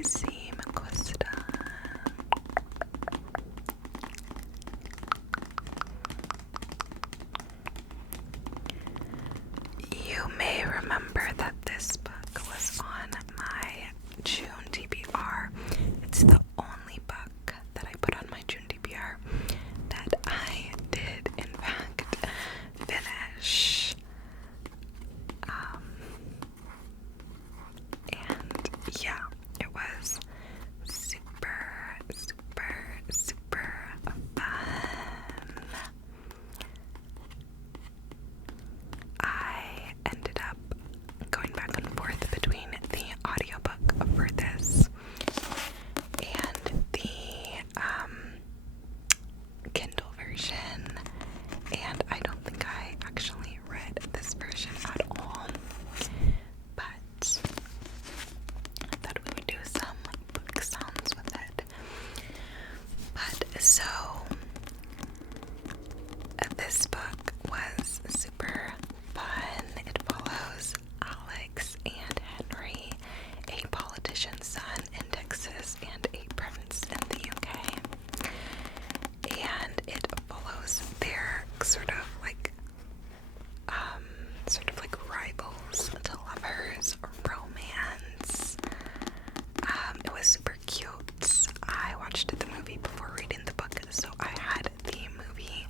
Tracy McQuista. You may remember that this book was on my June TBR. It's the only book that I put on my June TBR that I did, in fact, finish. And yeah, it was super, super, super fun. I ended up going back and forth between the audiobook for this and the Kindle version, and I don't think I actually read this version at all, but I thought we would do some book sounds with it. But so this book was super fun. It follows Alex and Henry, a politician's son in Texas and a prince in the UK. And it follows their sort of like rivals to lovers, romance. It was super cute. I watched the movie before reading the book, so I had the movie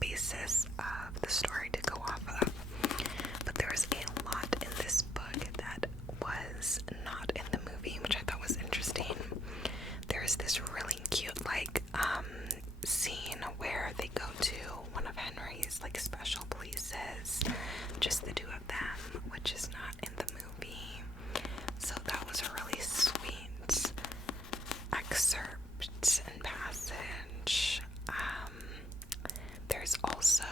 basis of the story to go off of. But there was a lot in this book that was not in the movie, which I thought was interesting. There's this really cute scene where they go to one of Henry's special places, just the two of them, which is not in the movie. So that was a really sweet excerpt and passage. There's also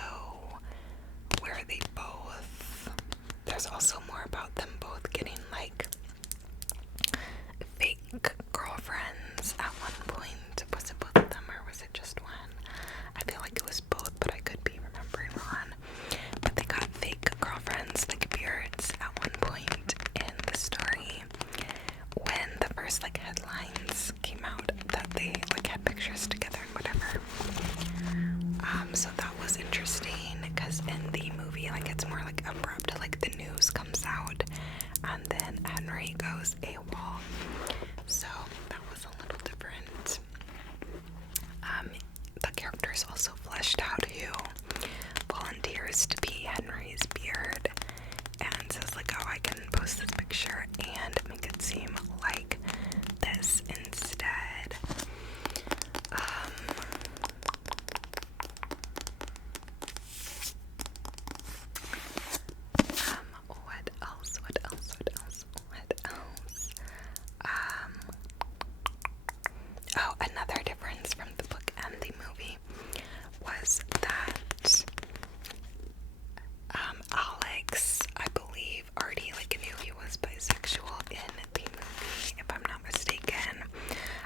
there's also more about them both getting fake girlfriends at one point. Was it both of them or was it just one? I feel like it was both, but I could be remembering wrong. But they got fake girlfriends, beards, at one point in the story when the first headlines came out that they had pictures together and whatever. So that was interesting because in the movie it's more abrupt, the news comes out and then Henry goes AWOL. So that was a little different. The characters also fleshed out who volunteers to be Henry's beard and says oh, I can post this picture and make it seem like this instead. Oh, another difference from the book and the movie was that Alex, I believe, already knew he was bisexual in the movie, if I'm not mistaken.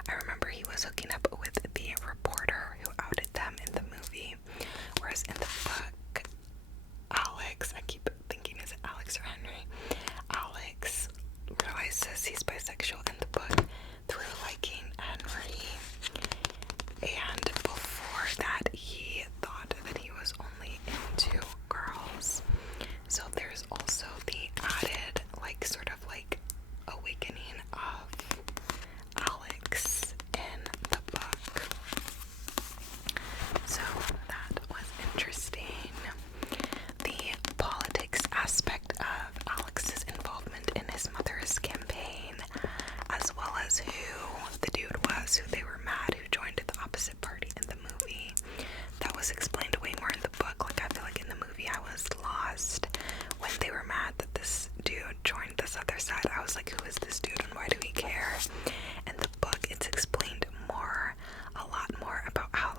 I remember he was hooking up with the reporter who outed them in the movie, whereas in the book, Alex, I keep thinking, is it Alex or Henry? Alex realizes he's bisexual in the book through liking Henry, and before that he thought that he was only into girls. So there's also the added awakening of Alex in the book. So that was interesting. The politics aspect of Alex's involvement in his mother's campaign, as well as who the dude was, who they were mad who joined the opposite party in the movie. That was explained way more in the book. I feel like in the movie I was lost when they were mad that this dude joined this other side. I was like, who is this dude and why do we care? In the book it's explained a lot more about how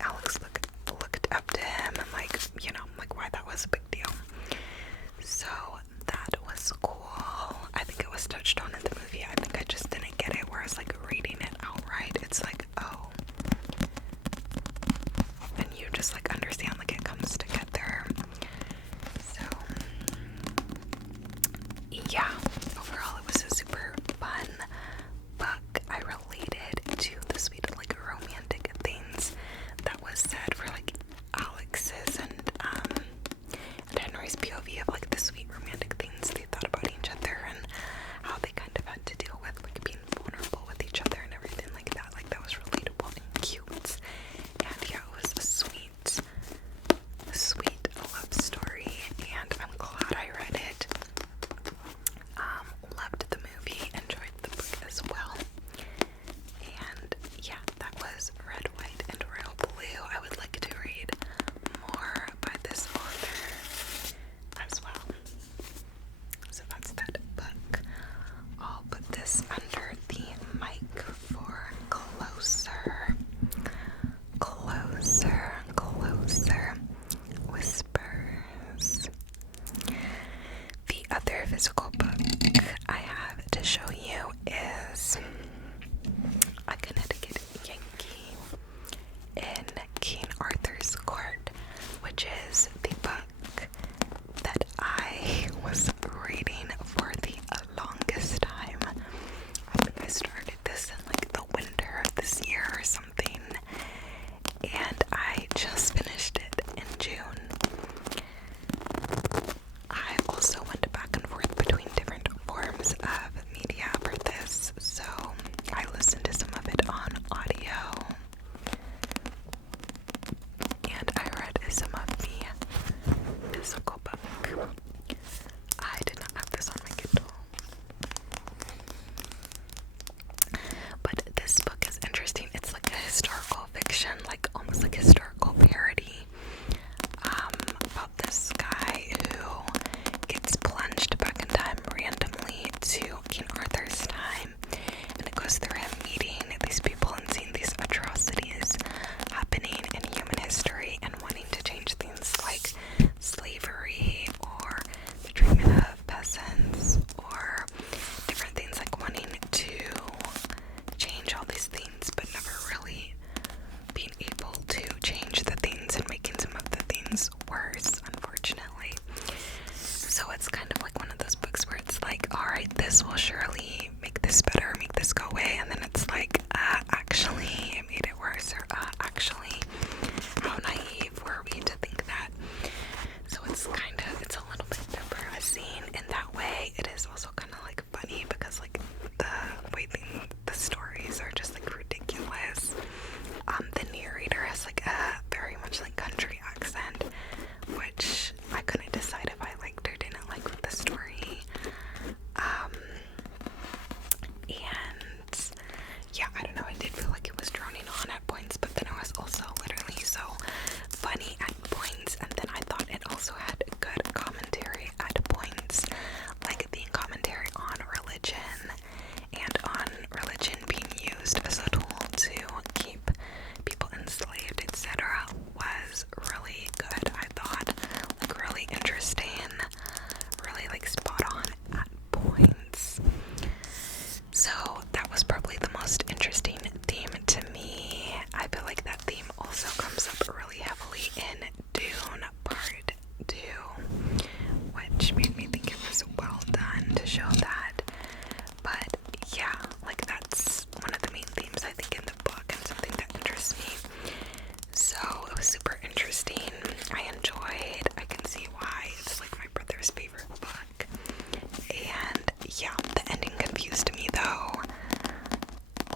Alex looked up to him and why that was a big deal. So that was cool. I think it was touched on in the movie. I think I just didn't get it, whereas reading it outright, it's oh. And you just understand it comes together. So yeah. which is the book that I was reading for the longest time. I think I started this in like the winter of this year or something, and I just finished it in June. I also went back and forth between different forms of media for this, so I listened to some of it on audio, and I read some of the physical book. I did not have this on my Kindle. But this book is interesting. It's like a historical fiction, like almost like historical parody, about this guy who gets plunged back in time randomly to King Arthur's time, and it goes through him meeting these people and seeing these atrocities happening in human history and wanting to change things like slavery or the treatment of peasants or different things, like wanting to change all these things but never really being able to change the things and making some of the things worse, unfortunately. So it's kind of like one of those books where it's like, alright, this will surely make this better, make this go away, and then it's like, actually it made it worse, or actually, how naive were we to think that? So it's a little bit depressing in that way. It is also kind of like funny because like the way the stories are just like ridiculous. The narrator has like a very much like country accent, which I couldn't decide if I liked or didn't like with the story. And yeah, I don't know, I did feel like it was droning on at points, but then it was also literally so funny at points, and then I thought it also had good commentary at points, like the commentary on religion and on religion being used as a tool to keep people enslaved, etc. was really good. I thought, like, really interesting, really like spot on at points. So that was probably the most interesting theme to me. I feel like that theme also comes up really heavily in Dune Part 2, which made me think it was well done to show that. But yeah, like that's one of the main themes I think in the book and something that interests me. So it was super interesting. I enjoyed. I can see why it's like my brother's favorite book. And yeah, the ending confused me though.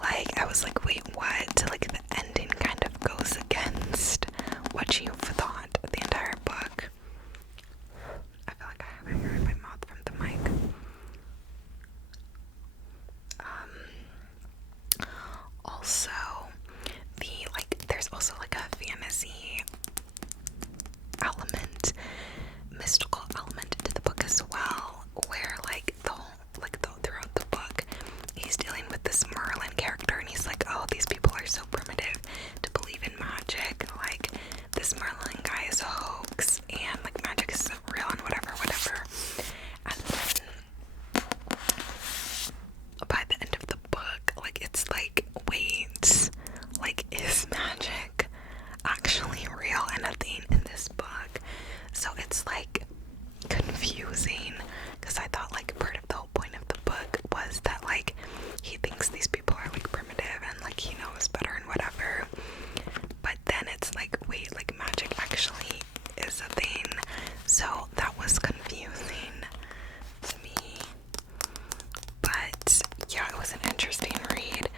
Like I was like, wait, what? Like the ending kind of goes against what you've thought the entire book. I feel like I have a hair in my mouth from the mic. Also, there's also like a fantasy element, mystical element to the book as well, where throughout the book, he's dealing with this Merlin character, and he's like, oh, these people are so primitive to believe in magic, like this Merlin guy is a hoax, and like magic is so real, and whatever. And then by the end of the book, like it's like, wait, like is magic actually real and a thing in this book? So it's like confusing, because I thought like part of the whole point of the book was that like he thinks these people are like primitive and like he knows better and whatever, but then it's like, wait, like magic actually is a thing. So that was confusing to me. But yeah, it was an interesting read.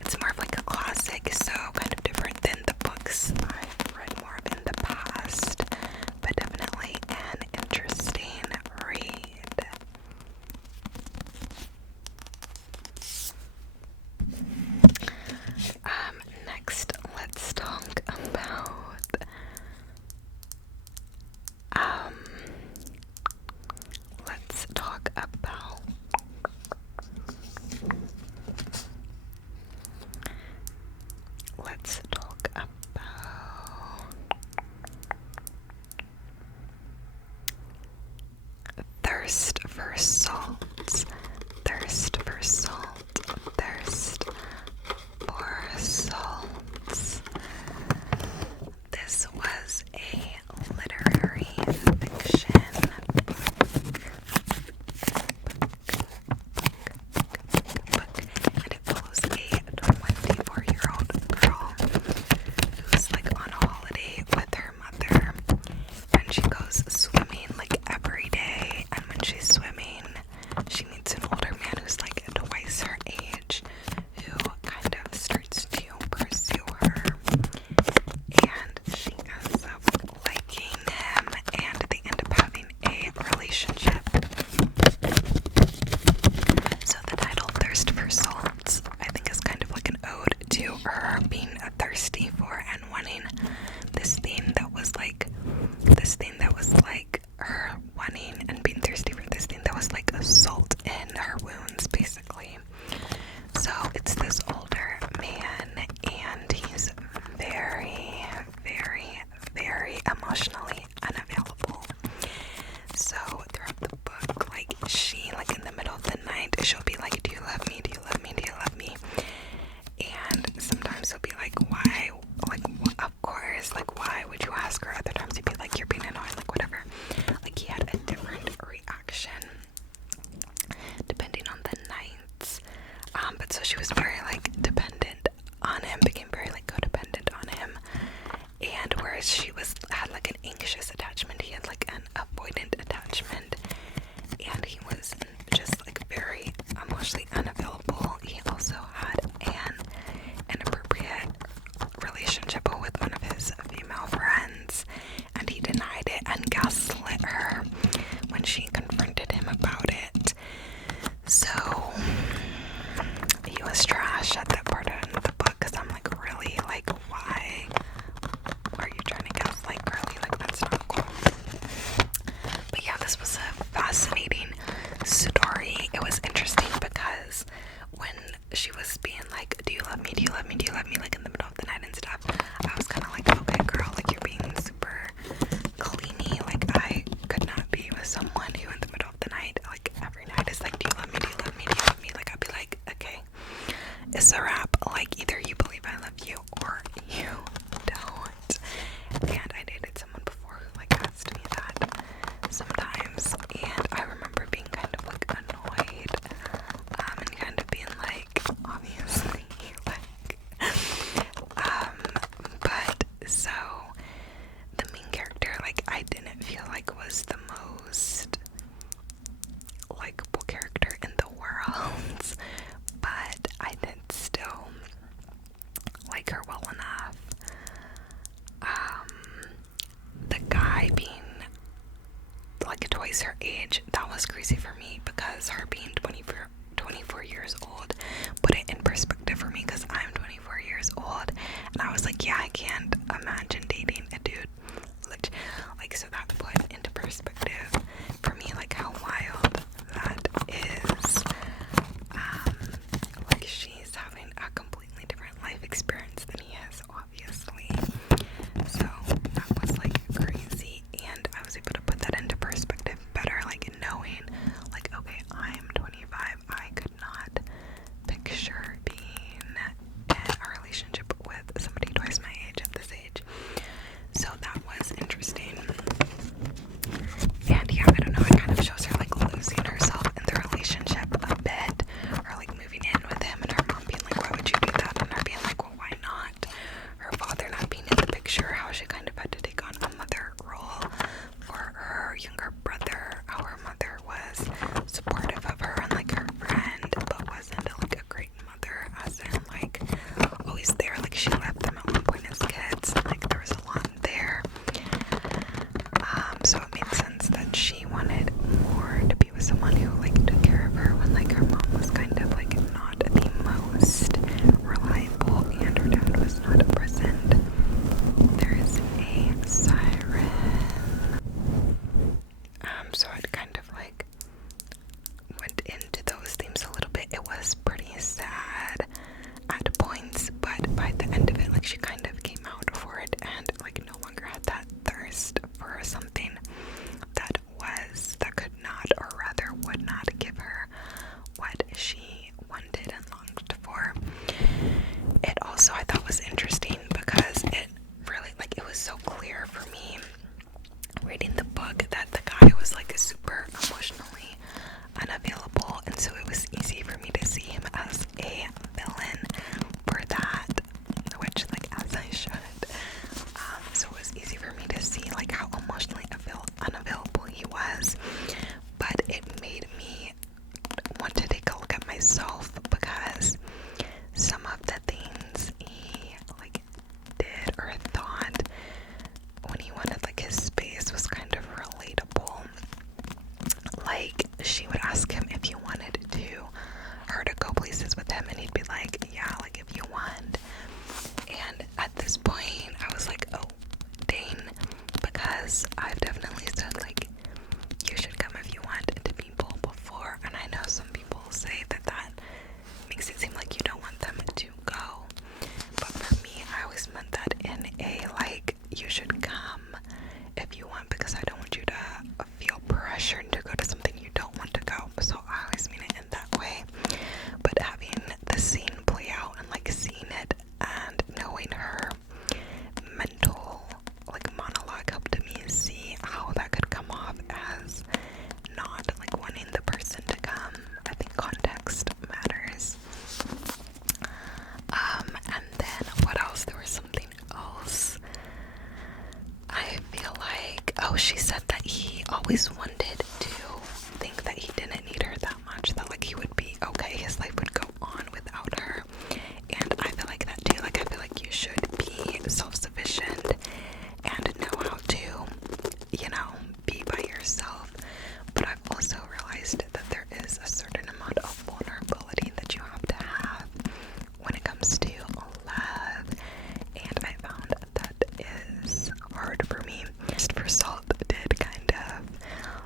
It's more of like a classic, so kind of different than the books I've read more of in the past, but definitely an interesting read. Next, let's talk about let's talk about thirst for salt, thirst for salt, thirst for salt. This was a emotionally unavailable. So throughout the book, like she, like in the middle of the night, she'll be like, do you love me? Do you love me? Do you love me? And sometimes he'll be like, why? Like, of course, like, why would you ask her? Other times he'd be like, you're being annoying, like, whatever. Like, he had a different reaction depending on the nights. But so she was very, like, dependent on him, became very, like, codependent on him. And whereas she had, like, an anxious attachment, he had, like, an avoidant attachment. And he was just, like, very emotionally unavailable. He also had an inappropriate relationship with one of his female friends, and he denied it and gaslit her when she confronted him about it. So he was trash at that part of the book, because I'm like, really? Like, why are you trying to gaslight Girly? Like, that's not cool. But yeah, this was a fascinating story. It was interesting because when she was being like, do you love me? Do you love me? Do you love me? Like in the middle of the night and stuff, I was kind of like, okay, girl, like you're being super clingy. Like I could not be with someone who in the middle of the night, like every night is like, do you love me? Do you love me? Do you love me? Like I'd be like, okay, it's a wrap. Like either you believe I love you or you don't. And I dated someone before who like asked me that sometimes, and I remember being kind of like annoyed, and kind of being like, obviously, like, but so the main character, like, I didn't feel like was the most likable character in the world, but I did still like her well enough. The guy being like twice her age, that was crazy for me, because her being 24 years old put it in perspective for me, because I'm 24 years old, and I was like, yeah, I can't imagine dating a dude like, so that put into perspective for me, like, how wild that is. Like, she's having a completely different life experience than he is, obviously, so that was, like, crazy, and I was able to put that into perspective better, like, knowing, like, okay, I'm 25, I could not picture being in a relationship with somebody twice my age at this age, so that was interesting. And yeah, I don't know, it kind of shows her like losing herself in the relationship a bit, or like moving in with him, and her mom being like, why would you do that, and her being like, well, why not? Her father not being in the picture, how she kind of had to take on a mother role for her younger brother, how her mother was supportive of her and like her friend, but wasn't like a great mother, as in like always there, like she left them at one point as kids, like there was a lot there. So it made sense that she wanted more to be with someone who like took care of her when like her mom was kind of like not the most reliable and her dad was not present. There is a siren. So it kind of like went into those themes a little bit. It was pretty sad at points, but by the end of it, like she kind of came out for it and like no longer had that thirst for something that could not, or rather would not, give her what she wanted and longed for. It also, I thought, was interesting because it really, like, it was so clear for me reading the book that the guy was like super emotionally unavailable, and so it was easy for me to see him as a villain for that, which like as I should. So it was easy for me to see like how emotionally unavailable he was, but it made me want to take a look at myself, because some of the things he like did or thought when he wanted like his space was kind of relatable. Like she would ask him if he wanted her to go places with him, and he'd be like, yeah, like if you want. And at this point I was like, oh dang, because I've definitely said like you should come if you want to people before, and I know some people say that makes it seem like you don't want them to go, but for me I always meant that in a like you should come she said that he always wanted to think that he didn't need her that much, that like he would be okay, his life would go on without her. And I feel like that too. Like I feel like you should be self-sufficient and know how to, you know, be by yourself. But I've also realized that there is a certain amount of vulnerability that you have to have when it comes to love, and I found that is hard for me. Just for salt did kind of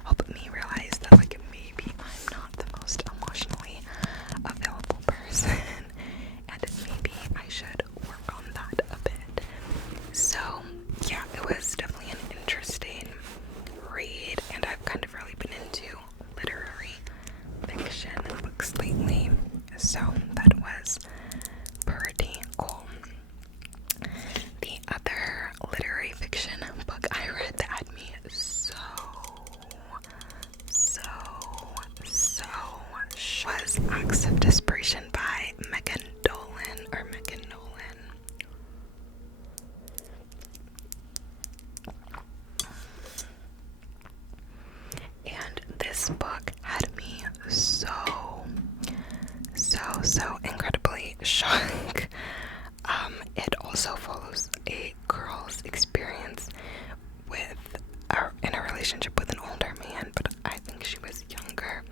help me realize that like maybe I'm not the most emotionally available person, and maybe I should work on that a bit. So yeah, it was definitely an interesting read, and I've kind of really been into literary fiction books lately, so that was pretty cool. The other literary fiction book I read that had me so was Acts of Desperation by Megan Dolan. And this book had me so incredibly shocked. It also follows a girl's experience in a relationship with an older man, but I think she was younger,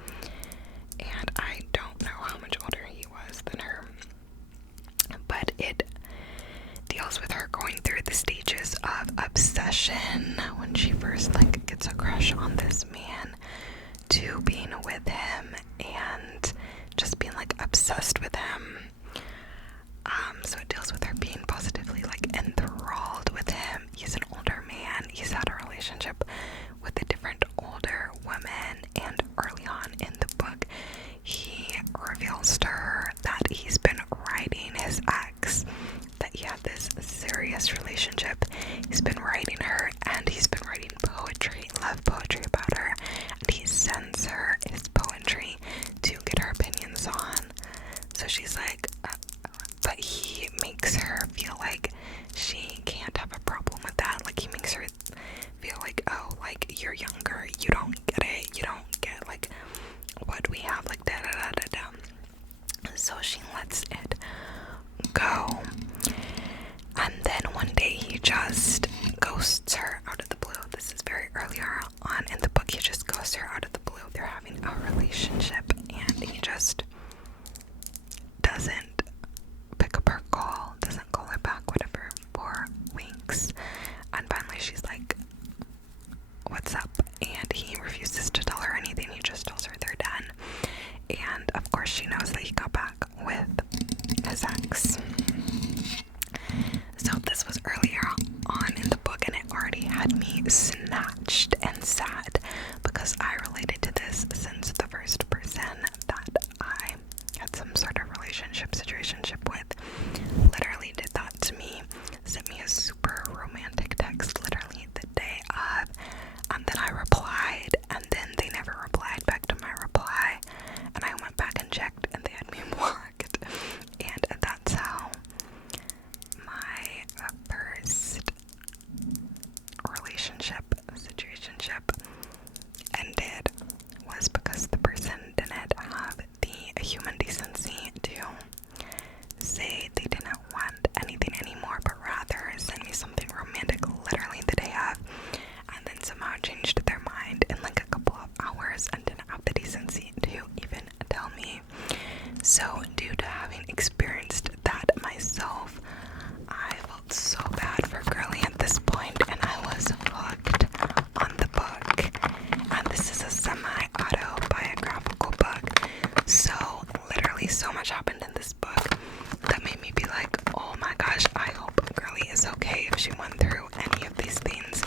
and I don't know how much older he was than her. But it deals with her going through the stages of obsession when she first like gets a crush on this man, to being with him and just being like obsessed with him. So it deals with her being positively like enthralled with him. He's an older man. He's had a relationship with a different older woman, and early on in the book he reveals to her that he's been writing his ex, that he had this serious relationship. He's been writing her, and he's been writing poetry, love poetry about her, and he sends her his poetry to get her opinions on. So she's like, but he makes her feel like she can't have a problem with that. Like he makes her feel like, oh, like you're younger, you don't get it, you don't get like what we have, like da da da da da. So she lets it go, and then one day he just ghosts her out of the blue. This is very earlier on in the book. He just ghosts her out of the blue. They're having a relationship, and he just doesn't pick up her call, doesn't call her back, whatever, for weeks. And finally she's like, what's up? And he refuses to tell her anything. He just tells her they're done. And of course she knows that he got back with his ex. So this was earlier on in the book, and it already had me snatched and sad because I related to this since the first person that I had some sort of relationship situationship with literally did that to me, sent me a super romantic text literally the day of, and then I replied, and then they never replied back to my reply, and I went back and checked, and they had me blocked. And that's how my first relationship situationship ended, was because the person didn't have the human decency to say they didn't want anything anymore, but rather send me something romantic literally the day of, and then somehow changed their mind in like a couple of hours and didn't have the decency to even tell me. So due to having experienced that myself, I felt so bad for Girly at this point, and I was hooked on the book. And this is a semi-autobiographical book, so literally so much happened in this book that made me be like, oh my gosh, I hope Girly is okay if she went through any of these things,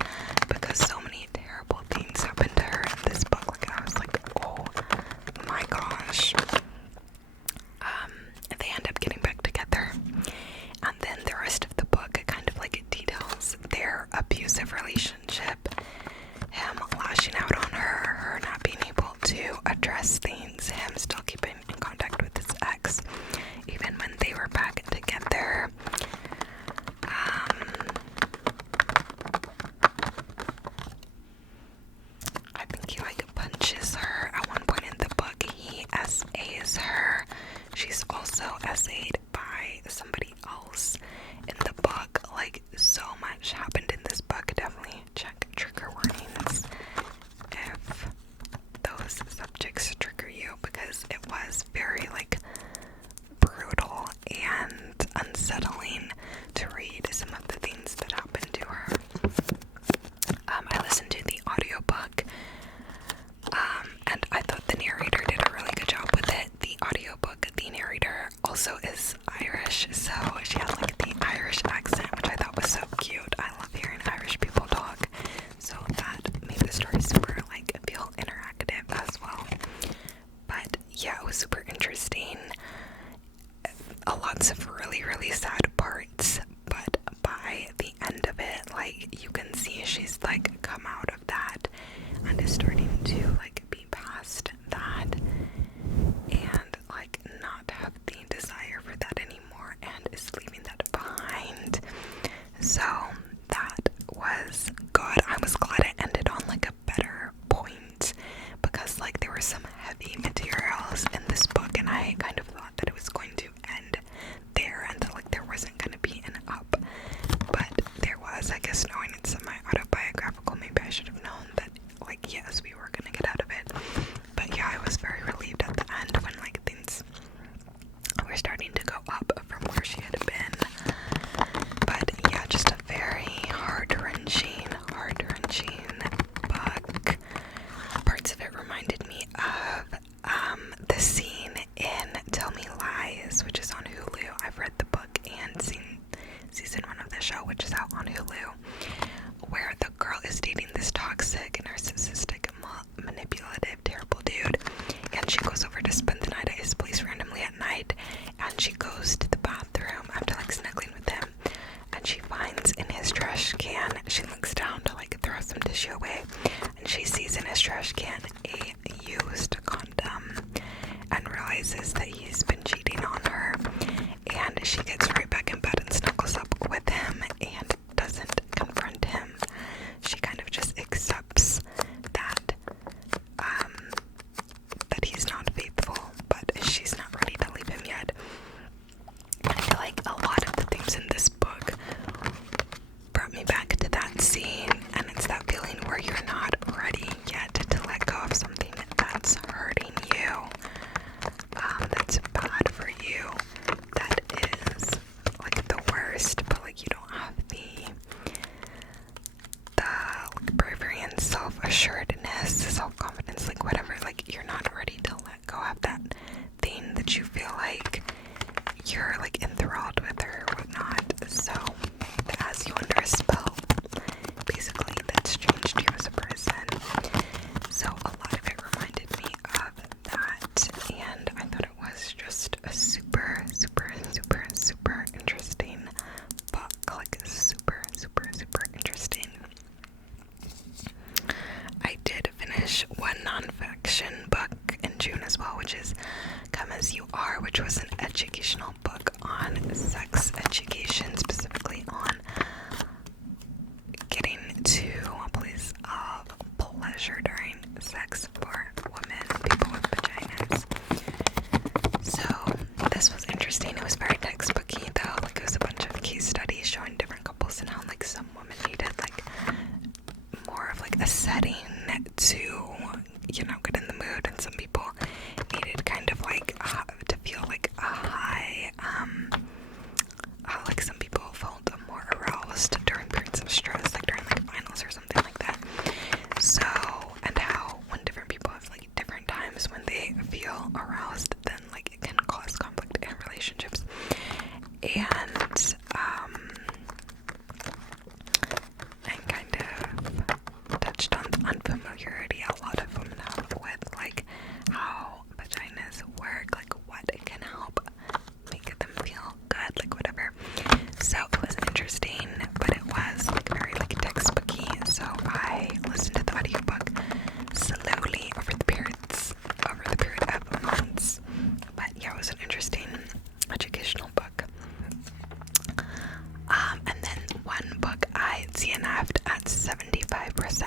because so many terrible things happened to her in this book. Like I was like, oh my gosh. They end up getting back together, and then the rest of the book kind of like details their abusive relationship, him lashing out on her, her not being able to address things, him still keeping in contact with his ex even when they were back together. come out of that and is starting to like be past that and like not have the desire for that anymore and is leaving that behind. So that was good. I was glad it ended on like a better point because like there were some heavy materials in this book and I kind of thought that it was going to end there and that like there wasn't going to be an up, but there was. I guess knowing it's semi-autobiographical, maybe I should have known that like yes, we were going to get out of it. But yeah, I was very relieved at the end when like things were starting to go up from where she had been. But yeah, just a very heart-wrenching book. Parts of it reminded me of the scene in Tell Me Lies, which is on Hulu. I've read the book and seen season 1 of the show, which is out on Hulu, where the girl is dating this toxic, narcissistic, manipulative, terrible dude, and she goes over to spend the night at his place randomly at night, and she goes to the bathroom after like snuggling with him, and she finds in his trash can, she looks down to like throw some tissue away, and she sees in his trash can a used condom and realizes that he's been cheating on her, and she gets right back in bed and snuggles up with him and doesn't confront him. She kind of just accepts that that he's not faithful, but she's not ready to leave him yet. I feel like a lot of the things in this book brought me back to that scene, and it's that feeling where you're not ready yet to let go of something that's hurting you, that's bad for you, that is like the worst, but like you don't have the bravery and self-assuredness, self-confidence, like whatever, like you're not ready to let go of that thing that you feel like you're like enthralled with or whatnot. So as you under a spell, basically, that's changed you as a person. So a lot of it reminded me of that, and I thought it was just a super interesting book, like super interesting. I did finish one nonfiction book in June as well, which is Come As You Are, which was an educational book on sex education, specifically on getting to a place of pleasure during sex for women, people with vaginas. So this was interesting. It was very textbooky though, like it was a bunch of case studies showing different couples and how like some women needed like more of like a setting to, you know, get in the mood, and some people needed kind of like to feel like a high, like some people felt more aroused during periods of stress, like during like finals or something like that. So, and how when different people have like different times when they feel aroused, then like it can cause conflict in relationships. And kind of touched on the unfamiliarity a lot of women have with like how vaginas work, like what it can help make them feel good, like whatever. So it was interesting, but it was like very like textbooky. So I listened to the audiobook slowly over the period of months. But yeah, it was an interesting educational book. And then one book I DNF'd at 75%,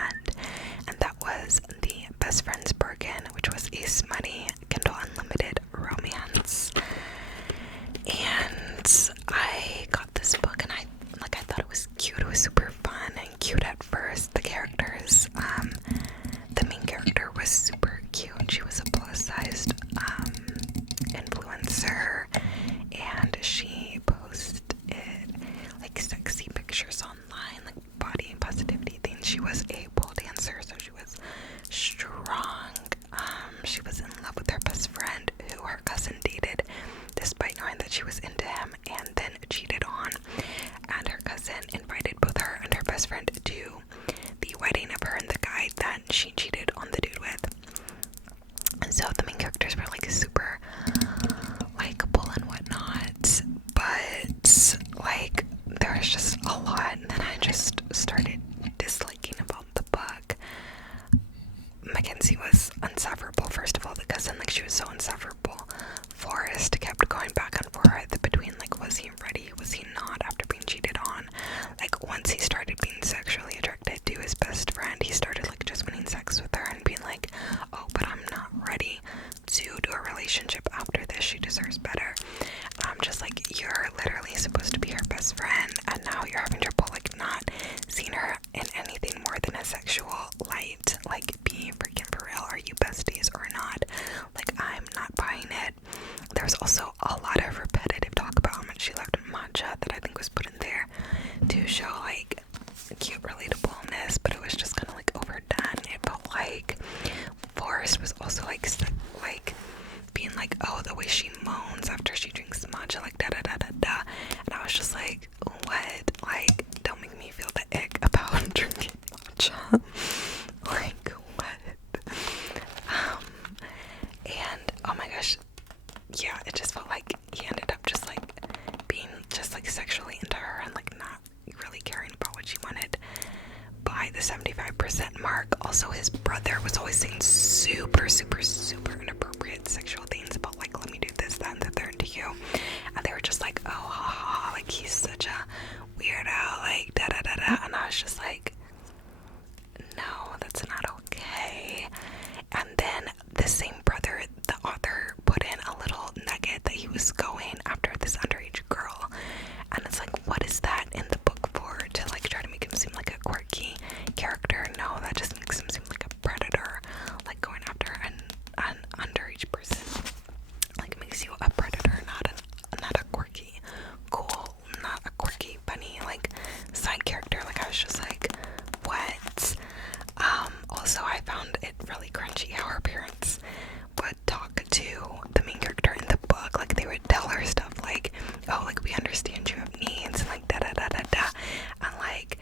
and that was The Best Friends Bargain, which was a smutty Kindle Unlimited romance. And I got this book and I thought it was cute. It was super fun and cute at first. The characters, the main character was super cute. She was a plus-sized influencer, and she posted like sexy pictures online, like body positivity things. She was a pole dancer, so she was strong. She was in love with her best friend, who her cousin dated, despite knowing that she was into him, and then cheated on. And her cousin invited both her and her best friend to the wedding of her and the guy that she cheated on the dude with. And so the main characters were like super likable and whatnot, but like there was just a lot, and then I just started disliking about the book. so insufferable. Forrest kept going back and forth between like, was he ready, was he not, after being cheated on. Like once he started being sexually attracted to his best friend, he started like just wanting sex with her and being like, oh, but I'm not ready to do a relationship after this, she deserves better. I'm just like, you're literally supposed to be her best friend, and now you're having trouble like not seeing her in anything more than a sexual light. Like, be freaking for real. Are you besties or not? Like, I'm not buying it. There was also a lot of repetitive talk about how much she loved matcha that I think was put in there to show like cute relatableness, but it was just kind of like overdone. It felt like Forrest was also like being like, oh, the way she moans after she drinks matcha, like da da da da da, and I was just like, what? Like, don't make me feel the ick about drinking matcha. Like, what? And oh my gosh, yeah, it just felt like he ended up just like being just like sexually into her and like not really caring about what she wanted by the 75% mark. Also, his brother was always saying super inappropriate sexual things about like, let me do this, that, and the third to you, and they were just like, oh, ha, ha, like he's such a weirdo, like da da da da, and I was just like, no, that's not okay. And then the same brother, the author, put in a little nugget that he was going after this underage girl, and it's like, what is that in the book for? To like try to make him seem like a quirky character? No, that just makes him seem like a predator, like going after an underage person. Like, makes you a predator, not a quirky, cool, not a quirky, funny, like side character. Like, I was just like, what? Also, I found it really cringy how her parents would talk to the main character in the book. Like, they would tell her stuff like, oh, like, we understand you have needs, and like da da da da da, and like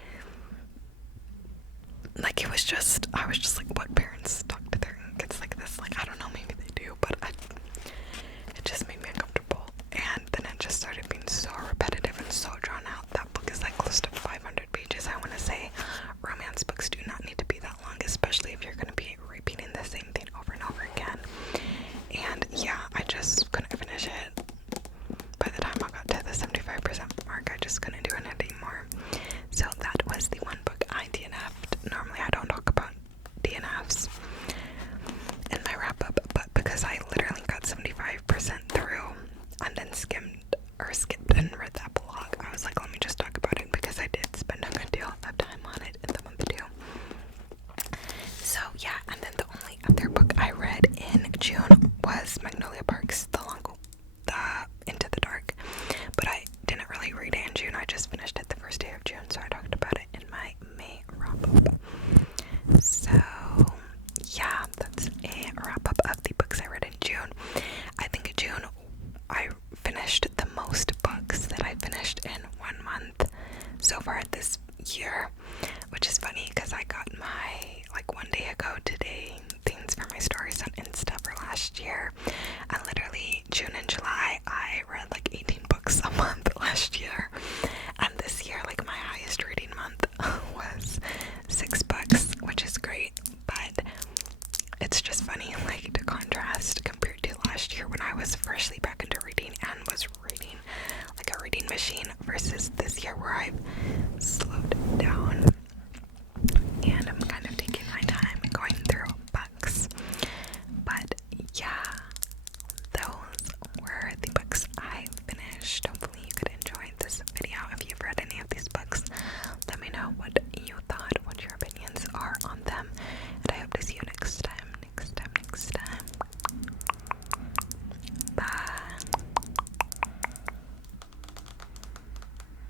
it was just, I was just like, what parents talk to their kids like this? Like, I don't know, maybe they do, but it just made me uncomfortable. And then it just started being so repetitive and so drawn out. That book is like close to 500 pages. I want to say romance books do not need to be that long, especially if you're going to be repeating the same thing over and over again. And yeah, I just couldn't finish it. By the time I got to the 75% mark, I just couldn't do it anymore. So that was the one book I DNF'd. Normally I don't talk about DNFs in my wrap up, but because I literally got 75% through and then skipped and read that blog, I was like, let me just talk about it because I did spend a good deal of time on it in the month too. So yeah, and then the only other book I read in June was Magnolia Park's The Into the Dark, but I didn't really read it in June. I just finished it the first day of June, so I talked about it in my May wrap-up. So yeah, that's a wrap-up of the books I read in June. I think in June I finished the most books that I finished in 1 month so far this year, which is funny because I got my, like, 1 day ago today things for my stories on Insta for last year, and literally June and July